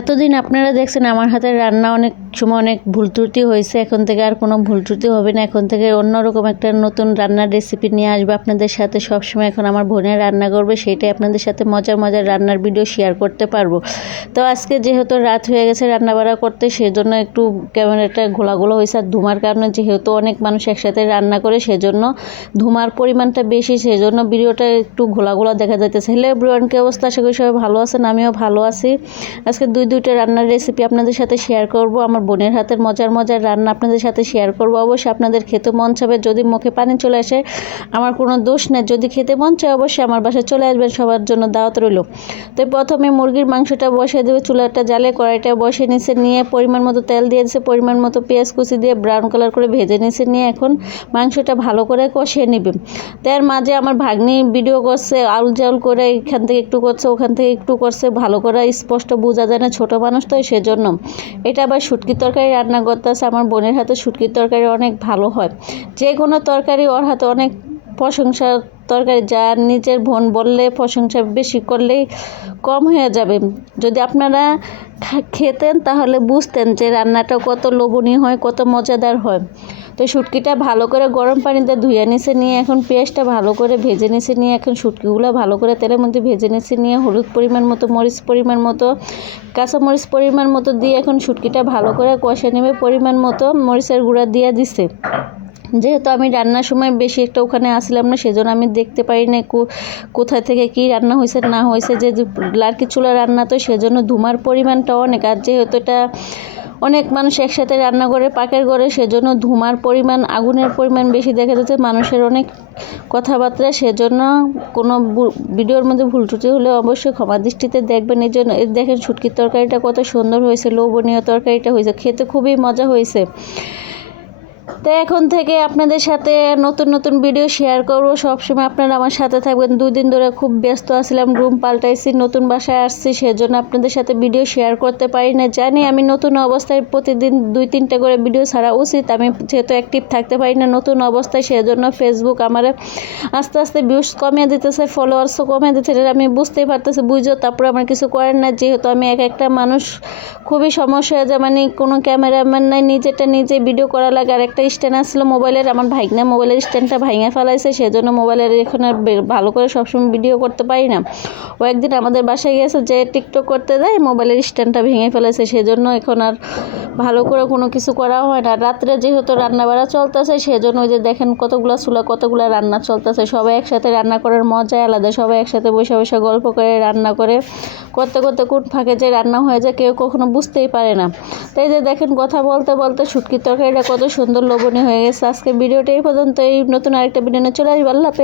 এতদিন আপনারা দেখছেন আমার হাতের রান্না অনেক সময় অনেক ভুল ত্রুটি হয়েছে। এখন থেকে আর কোনো ভুল ত্রুটি হবে না। এখন থেকে অন্যরকম একটা নতুন রান্নার রেসিপি নিয়ে আসবে আপনাদের সাথে সবসময়। এখন আমার বোনের রান্না করবে, সেইটাই আপনাদের সাথে মজার মজার রান্নার ভিডিও শেয়ার করতে পারবো। তো আজকে যেহেতু রাত হয়ে গেছে রান্না বাড়া করতে, সেজন্য একটু ক্যামেরাটা ঘোলাঘোলা হয়েছে। আর ধুমার কারণে যেহেতু অনেক মানুষ একসাথে রান্না করে, সেজন্য ধুমার পরিমাণটা বেশি, সেজন্য ভিডিওটা একটু ঘোলাঘোলা দেখা যাইতেছে। হ্যালো এভরিওয়ান, কি অবস্থা? আশা করি সবাই ভালো আছেন, আমিও ভালো আছি। আজকে দুইটা রান্নার রেসিপি আপনাদের সাথে শেয়ার করব। আমার বোনের হাতের মজার মজার রান্না আপনাদের সাথে শেয়ার করব। অবশ্যই আপনাদের খেতে মন চাবে, যদি মুখে পানি চলে আসে আমার কোনো দোষ নেই। যদি খেতে মন চায় অবশ্যই আমার বাসায় চলে আসবেন, সবার জন্য দাওয়াত রইল। তো প্রথমে মুরগির মাংসটা বসিয়ে দেবে, চুলাটা জ্বালে কড়াইটা বসিয়ে নিচে নিয়ে পরিমাণ মতো তেল দিয়ে দিচ্ছে, পরিমাণ মতো পেঁয়াজ কুচি দিয়ে ব্রাউন কালার করে ভেজে নিচে নিয়ে এখন মাংসটা ভালো করে কষিয়ে নেবে। তার মাঝে আমার ভাগ্নি ভিডিও করছে, আউল জাউল করে এখান থেকে একটু করছে ওখান থেকে একটু করছে, ভালো করে স্পষ্ট বোঝা যায় না, ছোটো মানুষ তো সেজন্য। এটা আবার শুটকির তরকারি রান্না করতেছে। আমার বোনের হাতে শুটকির তরকারি অনেক ভালো হয়, যে কোনো তরকারি ওর হাতে অনেক প্রশংসার তরকারি। যা নিজের বোন বললে প্রশংসা বেশি করলেই কম হয়ে যাবে। যদি আপনারা খেতেন তাহলে বুঝতেন যে রান্নাটা কত লোভনীয় হয়, কত মজাদার হয়। তো শুটকিটা ভালো করে গরম পানিতে ধুয়ে নিচে নিয়ে এখন পেঁয়াজটা ভালো করে ভেজে নিচে নিয়ে এখন শুটকিগুলো ভালো করে তেলের মধ্যে ভেজে নিচে নিয়ে হলুদ পরিমাণ মতো, মরিচ পরিমাণ মতো, কাঁচামরিচ পরিমাণ মতো দিয়ে এখন শুটকিটা ভালো করে কষে নেবে। পরিমাণ মতো মরিচের গুঁড়া দিয়ে দিছে। যেহেতু আমি রান্নার সময় বেশি একটা ওখানে আসলাম না, সেজন্য আমি দেখতে পারি না কোথায় থেকে কি রান্না হয়েছে না হয়েছে। যে লার্কি চুলা রান্না, তো সেজন্য ধুমার পরিমাণটা অনেক। আর যেহেতু এটা অনেক মানুষ একসাথে রান্না করে পাকের করে, সেজন্য ধুমার পরিমাণ, আগুনের পরিমাণ বেশি দেখা যাচ্ছে, মানুষের অনেক কথাবার্তা। সেজন্য কোনো ভিডিওর মধ্যে ভুল ত্রুটি হলে অবশ্যই ক্ষমা দৃষ্টিতে দেখবেন। এই জন্য দেখেন শুটকির তরকারিটা কত সুন্দর হয়েছে, লোভনীয় তরকারিটা হয়েছে, খেতে খুবই মজা হয়েছে। তো এখন থেকে আপনাদের সাথে নতুন নতুন ভিডিও শেয়ার করব, সবসময় আপনারা আমার সাথে থাকবেন। 2 দিন ধরে খুব ব্যস্ত আছিলাম, রুম পাল্টাইছি, নতুন বাসায় আসছি, সেজন্য আপনাদের সাথে ভিডিও শেয়ার করতে পারি না। জানি আমি নতুন অবস্থায় প্রতিদিন 2-3টা করে ভিডিও ছাড়া উচিত, আমি যেহেতু অ্যাক্টিভ থাকতে পারি না নতুন অবস্থায়, সেজন্য ফেসবুক আমার আস্তে আস্তে ভিউজ কমিয়ে দিতেছে, ফলোয়ার্সও কমিয়ে দিতেছে। আমি বুঝতেই পারতেছি, বুঝো তারপরে আমার কিছু করেন না। যেহেতু আমি একটা মানুষ, খুবই সমস্যা হয়ে যায়, মানে কোনো ক্যামেরাম্যান নাই, নিজেরটা নিজে ভিডিও করা লাগে। আর একটা স্ট্যান্ড আসলো মোবাইলের, আমার ভাইগনা মোবাইলের স্ট্যান্ডটা ভাঙে ফেলাইছে, সেজন্য মোবাইলের এখন আর ভালো করে সবসময় ভিডিও করতে পারি না। ও একদিন আমাদের বাসায় গেছে, যে টিকটক করতে দেয় মোবাইলের স্ট্যান্ডটা ভেঙে ফেলেছে, সেজন্য এখন আর ভালো করে কোনো কিছু করা হয় না। রাত্রে যেহেতু রান্না বাড়া চলতেছে, সেজন্য ওই যে দেখেন কতগুলো চুলা, কতগুলো রান্না চলতেছে। সবাই একসাথে রান্না করার মজাই আলাদা, সবাই একসাথে বসে বসে গল্প করে রান্না করে করতে করতে কোন ফাঁকে যে রান্না হয়ে যায় কেউ কখনো বুঝতেই পারে না। তাই যে দেখেন কথা বলতে বলতে শুটকির তরকারিটা কত সুন্দর লোভনীয় হয়ে গেছে। আজকে ভিডিওটা এই পর্যন্ত, এই নতুন আরেকটা ভিডিও নিয়ে চলে আসবে। আল্লাহ হাফেজ।